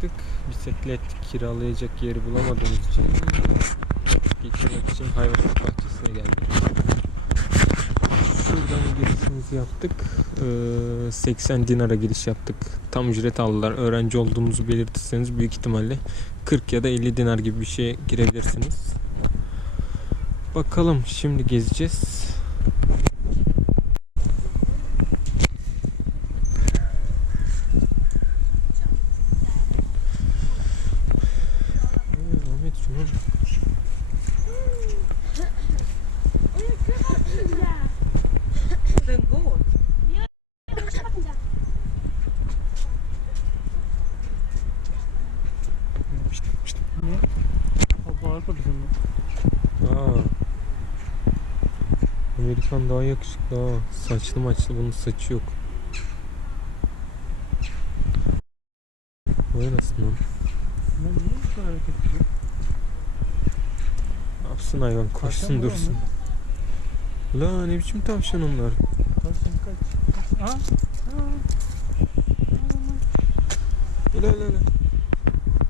çıktık. Bisiklet kiralayacak yeri bulamadığımız için vakit geçirmek için hayvanat bahçesine geldik. Şuradan girişimizi yaptık. 80 dinara giriş yaptık. Tam ücret aldılar. Öğrenci olduğumuzu belirtirseniz büyük ihtimalle 40 ya da 50 dinar gibi bir şeye girebilirsiniz. Bakalım, şimdi gezeceğiz. Ahmet şuna bak. Amerikan daha yakışıklı ha. Saçlı maçlı, bunun saçı yok. Vay anasını lan. Niye bu kadar hareket ediyor? Ne yapsın hayvan, koşsun dursun. La ne biçim tavşan onlar. Kaç. Öyle.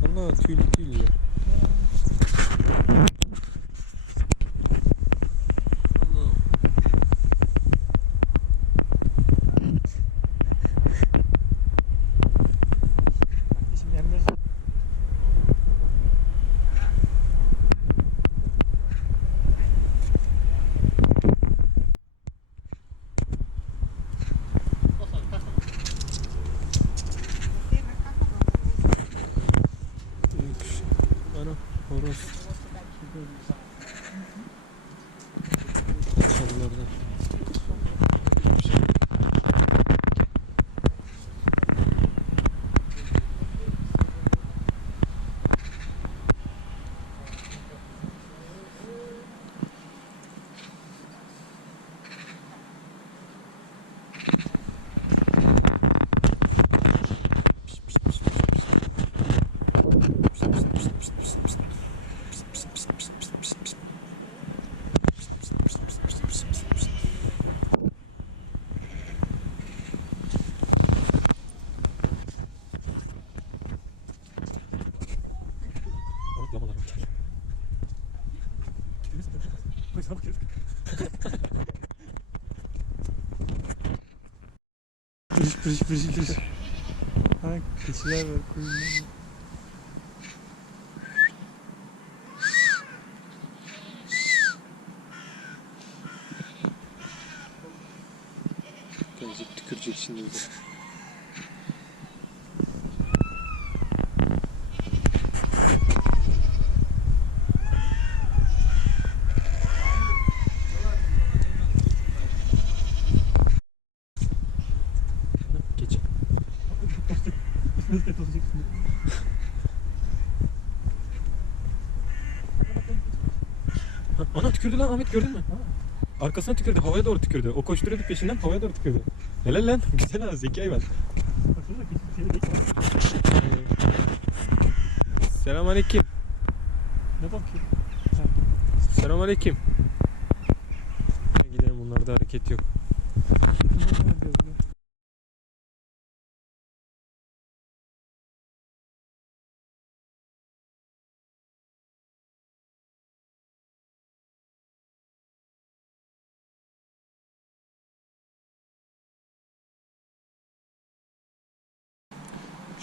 Allah tüylü tüylüler. Horoz. Çalılardan. Pırış. Ha, keçiler var, koyunlar var. Gelecek tükürecek şimdi bize. Geç. Ana tükürdü lan Ahmet, gördün mü? Arkasına tükürdü, havaya doğru tükürdü. O koşturuyordu peşinden, havaya doğru tükürdü. Helal lan, güzel ha, zeki hayvan. Selamünaleyküm. Ne bakıyor? Selamünaleyküm. Gidelim, bunlarda hareket yok.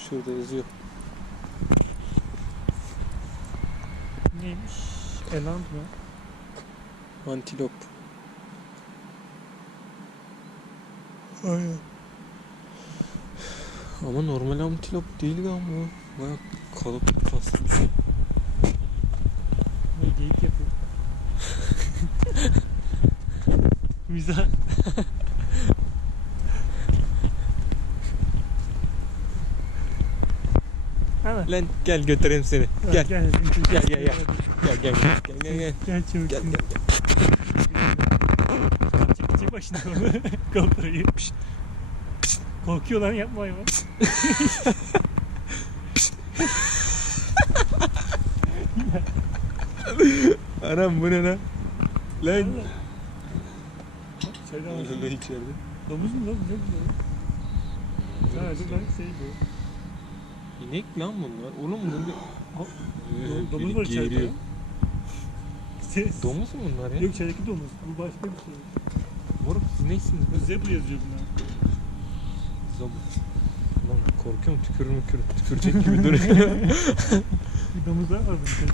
Şurada yazıyor. Neymiş? Eland mı? Antilop. Aynen. Ama normal antilop değil galiba. Bayağı kalıplı, kaslı bir şey. Geyik yapıyor. Mizah. Lan gel götüreyim seni. Gel. Gel. Gel çabuk. Gel. Çek başına GoPro'yu. Korkuyor lan, yapma hayvan. Anam bu ne lan? Lan. İçeride var. Ne içeride? Domuz mu lan? Ne bu? Ha dur lan, şey bu. İnek lan bunlar. Oğlum bunu... Domuz var içeride. Geliyor. Ses. Domuz mu bunlar ya? Yok içerideki domuz. Bu başka bir şey. Moruk siz neysiniz be? Zebra yazıyor buna. Domuz. Lan korkuyorum tükürecek gibi duruyor. Bir domuzlar var bu içeride.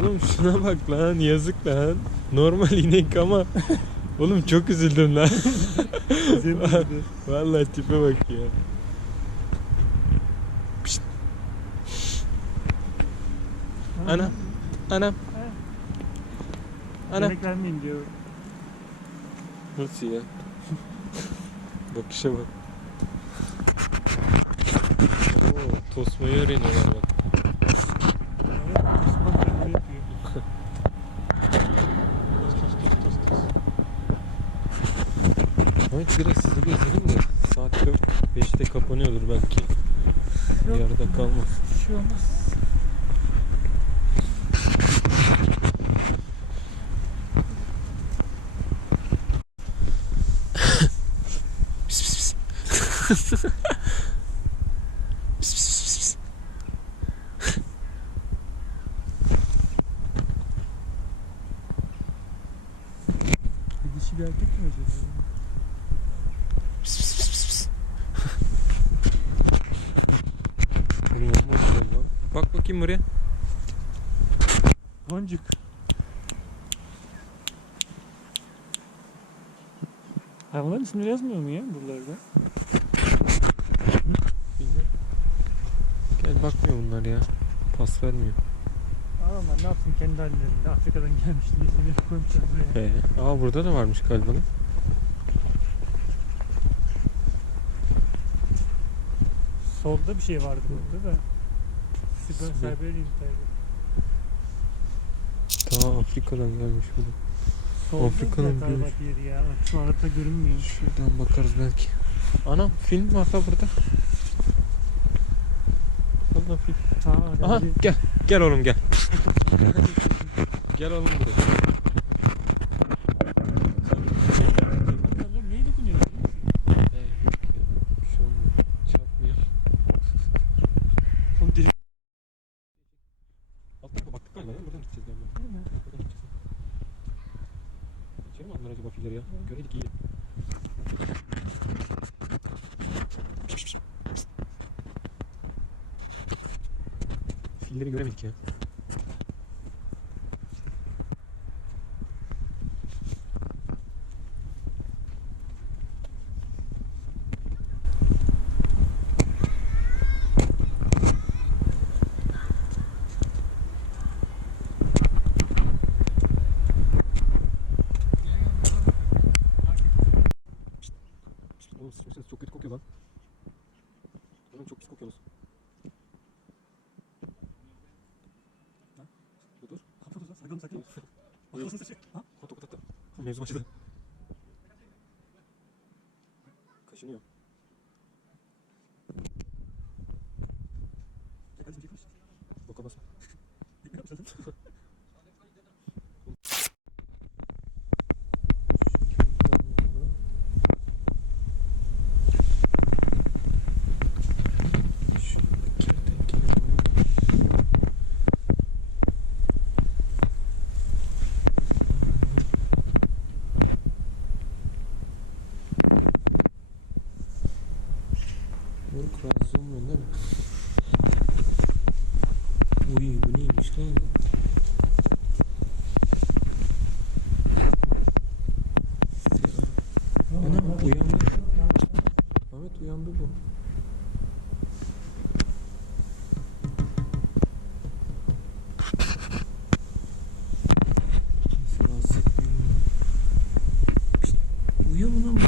Oğlum şuna bak lan, yazık lan. Normal inek ama oğlum çok üzüldüm lan. Zebra gibi. Vallahi tipe bak ya. Pişt. Anam. Anam. Anam. Yemek vermeyin diyor. Nasıl ya? Bakışa bak. Oo, tosmayı öğreniyorlar bak. Osman kendini yapıyor. Evet biraz hızlı gezelim de saat 4, 5'te kapanıyordur belki. Yok. Yarıda kalmaz. Bir şey olmaz. Pis pis pis. Pis pis pis pis. Dişi bir erkek mi acaba? Pis pis pis pis pis. Oğlum olmaz böyle lan. Bak bakayım buraya. Boncuk. Hayvanların ismini yazmıyor mu ya buralarda? Bilmiyorum. Gel bakmıyor bunlar ya. Pas vermiyor. Adamlar ne yapsın kendi hallerinde. Afrika'dan gelmiş diye seni koymuşlar buraya. Aa burada da varmış galiba lan. Solda bir şey vardı burada da. Siber. Siber'in Ta Afrika'dan gelmiş bu da. Solda Afrika'nın galiba bir yeri ya. Bak şu arada görünmüyor. Şuradan bakarız belki. Anam film var da burada. Valla film. Aha gel. Gel oğlum gel. Gel oğlum buraya. Neye dokunuyor? Yok ya. Bir şey olmuyor. Çarpmıyor. Oğlum deli. Alt tarafa baktık galiba ya. Buradan gideceğiz galiba. Buradan gideceğiz. İçeri mi aldılar acaba filleri ya? Göreydik iyi. Filleri göremedik ya. Oğlum sıçmışsınız çok kötü kokuyor lan. Oğlum çok pis kokuyorsunuz. Dur. Sakın sakın. Bakıyorsun saçı. Ha? Tokat attı. Mevzu başladı. Kaşınıyor. Hadi bir koş. Boka basma. Moruk rahatsız olmuyorsun değil mi? Uy bu neymiş lan? Ana uyandı. Ahmet uyandı bu. Nasıl rahatsız etmiyor? Pişt, uyuyor mu lan bu?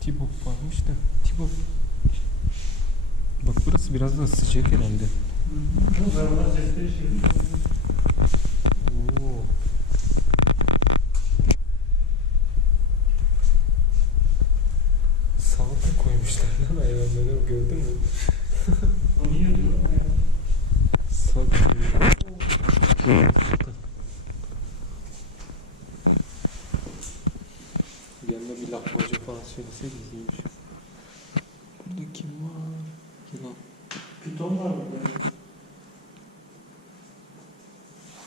Tibok varmış da. Tibok. Bak burası biraz daha sıcak herhalde. Oo. gördün mü? Onu yiyor diyor. Yanında bir lahmacun falan söyleseydik iyiymiş. Burada kim var? Yılan. Piton var burada.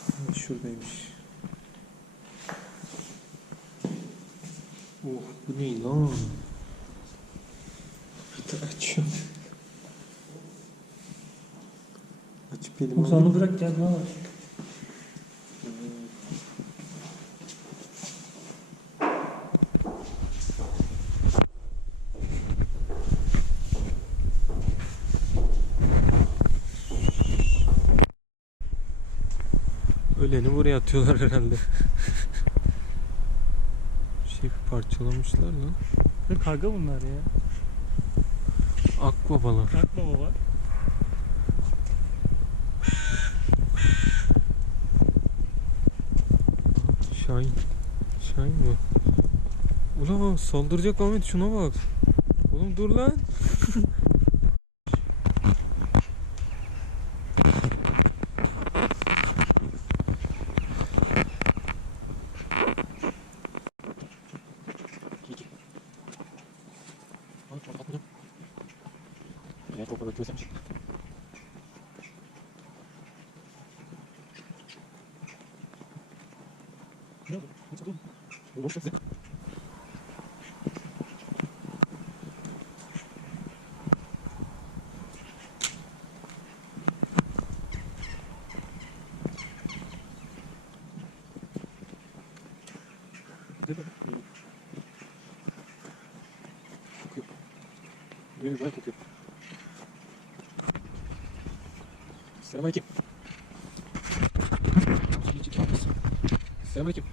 Ha, şuradaymış. Oh, bu ne lan? Bir de açıyorum. Açıp elime Yoksa onu bırak gel ne var? Öleni buraya atıyorlar herhalde. Şey parçalamışlar lan. Ne karga bunlar ya? Akbabalar. Akbaba var. Şahin. Şahin mi? Ulan saldıracak Ahmet, şuna bak. Oğlum dur lan. Selamünaleyküm. Selamünaleyküm.